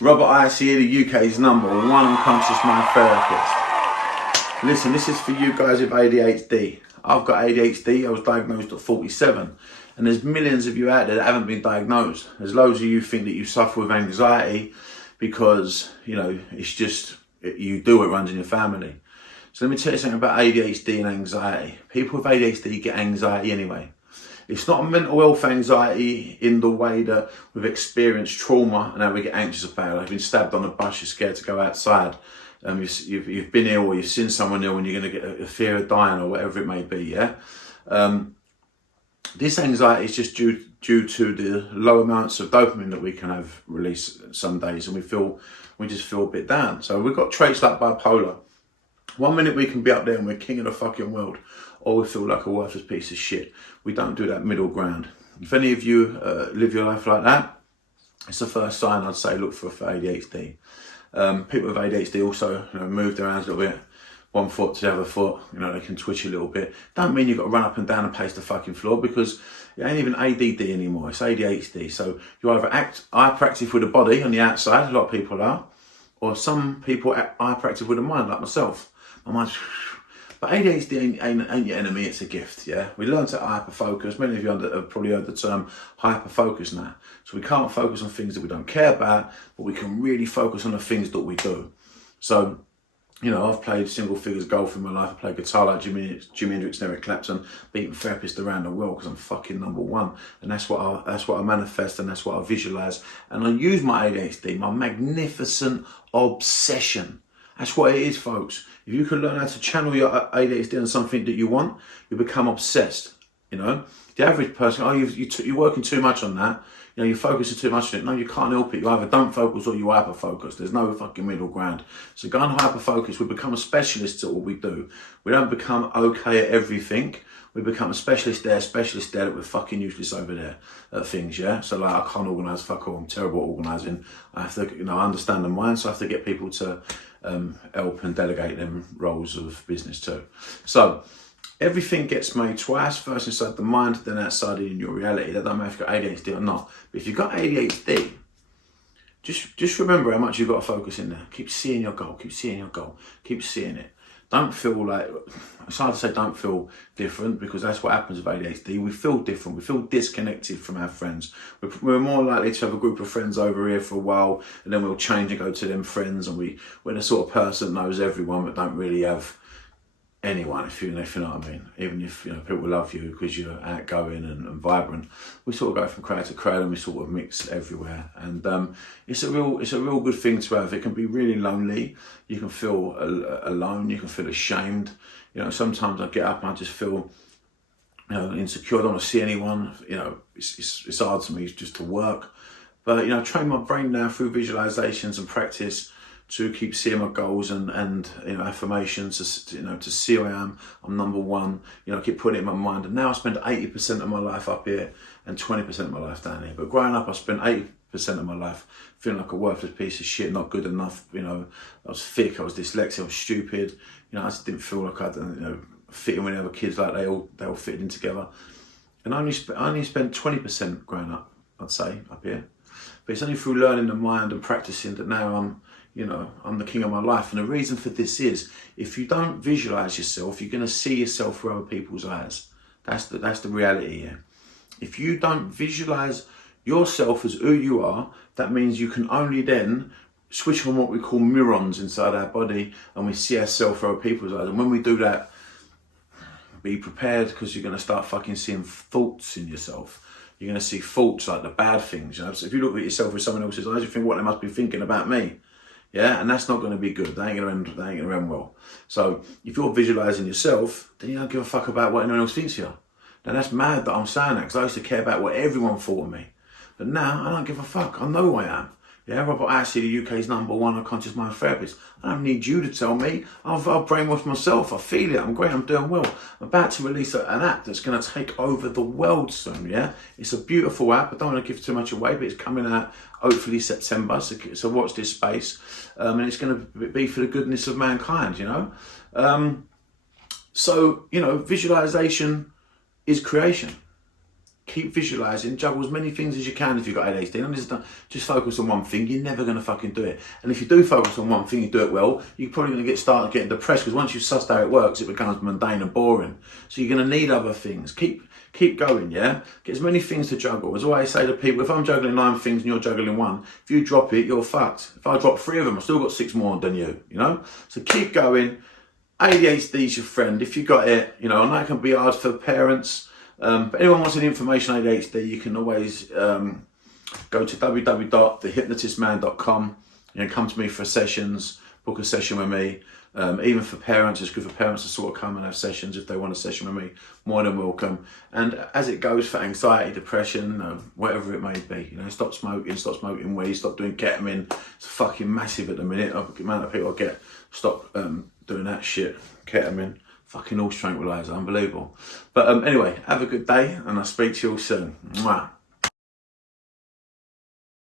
Robert Hisee, the UK's #1 unconscious mind therapist. Listen, this is for you guys with ADHD. I've got ADHD, I was diagnosed at 47. And there's millions of you out there that haven't been diagnosed. There's loads of you think that you suffer with anxiety because, you know, it's just, you do, it runs in your family. So let me tell you something about ADHD and anxiety. People with ADHD get anxiety anyway. It's not a mental health anxiety in the way that we've experienced trauma and now we get anxious about it. You've been stabbed on a bus, you're scared to go outside. You've been ill or you've seen someone ill and you're going to get a fear of dying or whatever it may be, yeah? This anxiety is just due to the low amounts of dopamine that we can have released some days, and we just feel a bit down. So we've got traits like bipolar. 1 minute we can be up there and we're king of the fucking world, or we feel like a worthless piece of shit. We don't do that middle ground. If any of you live your life like that, it's the first sign I'd say look for ADHD. People with ADHD also, you know, move their hands a little bit, one foot to the other foot, you know, they can twitch a little bit. Don't mean you've got to run up and down and pace the fucking floor, because it ain't even ADD anymore, it's ADHD. So you either act hyperactive with the body on the outside, a lot of people are, or some people act hyperactive with the mind, like myself. My mind's... But ADHD ain't your enemy, it's a gift, yeah? We learn to hyper-focus. Many of you have probably heard the term hyper-focus now. So we can't focus on things that we don't care about, but we can really focus on the things that we do. So, you know, I've played single figures golf in my life. I played guitar like Jimi Hendrix and Eric Clapton, beating therapists around the world because I'm fucking #1. And that's what I manifest, and that's what I visualize. And I use my ADHD, my magnificent obsession. That's what it is, folks. If you can learn how to channel your ADHD on something that you want, you become obsessed, you know? The average person, oh, you're working too much on that. You know, you're focusing too much on it. No, you can't help it. You either don't focus or you hyper-focus. There's no fucking middle ground. So go and hyper-focus. We become a specialist at what we do. We don't become okay at everything. We become a specialist there, that we're fucking useless over there at things, yeah? So like, I can't organise, fuck all, I'm terrible at organising. I have to, you know, I understand the mind, so I have to get people to help and delegate them roles of business too. So everything gets made twice, first inside the mind, then outside in your reality. That don't matter if you've got ADHD or not. But if you've got ADHD, just remember how much you've got to focus in there. Keep seeing your goal, keep seeing your goal, keep seeing it. Don't feel like, it's hard to say don't feel different, because that's what happens with ADHD. We feel different, we feel disconnected from our friends. We're more likely to have a group of friends over here for a while, and then we'll change and go to them friends, and we're the sort of person that knows everyone but don't really have anyone, if you know what I mean. Even if, you know, people love you because you're outgoing and vibrant, we sort of go from crowd to crowd and we sort of mix everywhere. And it's a real good thing to have. It can be really lonely. You can feel alone. You can feel ashamed. You know, sometimes I get up and I just feel, you know, insecure. I don't want to see anyone. You know, it's hard to me just to work. But, you know, I train my brain now through visualizations and practice to keep seeing my goals and you know, affirmations, to, you know, to see who I am. I'm #1. You know, I keep putting it in my mind. And now I spend 80% of my life up here and 20% of my life down here. But growing up, I spent 80% of my life feeling like a worthless piece of shit, not good enough. You know, I was thick, I was dyslexic, I was stupid. You know, I just didn't feel like I'd, you know, fit in with other kids, like they all fitted in together. And I only spent 20% growing up, I'd say, up here. But it's only through learning the mind and practicing that now I'm the king of my life. And the reason for this is, if you don't visualize yourself, you're going to see yourself through other people's eyes. That's the reality here. If you don't visualize yourself as who you are, that means you can only then switch on what we call neurons inside our body, and we see ourselves through other people's eyes. And when we do that, be prepared, because you're going to start fucking seeing thoughts in yourself. You're going to see thoughts like the bad things. You know? So if you look at yourself with someone else's eyes, you think, what, they must be thinking about me. Yeah, and that's not going to be good. They ain't going to end well. So if you're visualizing yourself, then you don't give a fuck about what anyone else thinks of you. Now that's mad that I'm saying that, because I used to care about what everyone thought of me. But now I don't give a fuck. I know who I am. Yeah, Robert Hisee, the UK's #1 unconscious mind therapist. I don't need you to tell me. I've brainwashed myself. I feel it. I'm great. I'm doing well. I'm about to release an app that's going to take over the world soon. Yeah, it's a beautiful app. I don't want to give too much away, but it's coming out hopefully September. So watch this space, and it's going to be for the goodness of mankind. You know, so you know, visualization is creation. keep visualising, juggle as many things as you can if you've got ADHD. And just focus on one thing, you're never going to fucking do it. And if you do focus on one thing, you do it well, you're probably going to start getting depressed, because once you've sussed how it works, it becomes mundane and boring. So you're going to need other things. Keep going, yeah? Get as many things to juggle. As I say to people, if I'm juggling 9 things and you're juggling 1, if you drop it, you're fucked. If I drop 3 of them, I've still got 6 more than you, you know? So keep going. ADHD's your friend. If you got it, you know, I know it can be hard for parents, but anyone wants any information on ADHD, you can always go to www.thehypnotistman.com and come to me for sessions, book a session with me. Even for parents, it's good for parents to sort of come and have sessions if they want a session with me, more than welcome. And as it goes for anxiety, depression, whatever it may be, you know, stop smoking weed, stop doing ketamine. It's fucking massive at the minute. The amount of people I get stop doing that shit, ketamine, fucking horse tranquilizer, unbelievable. But anyway, have a good day, and I'll speak to you all soon. Mwah.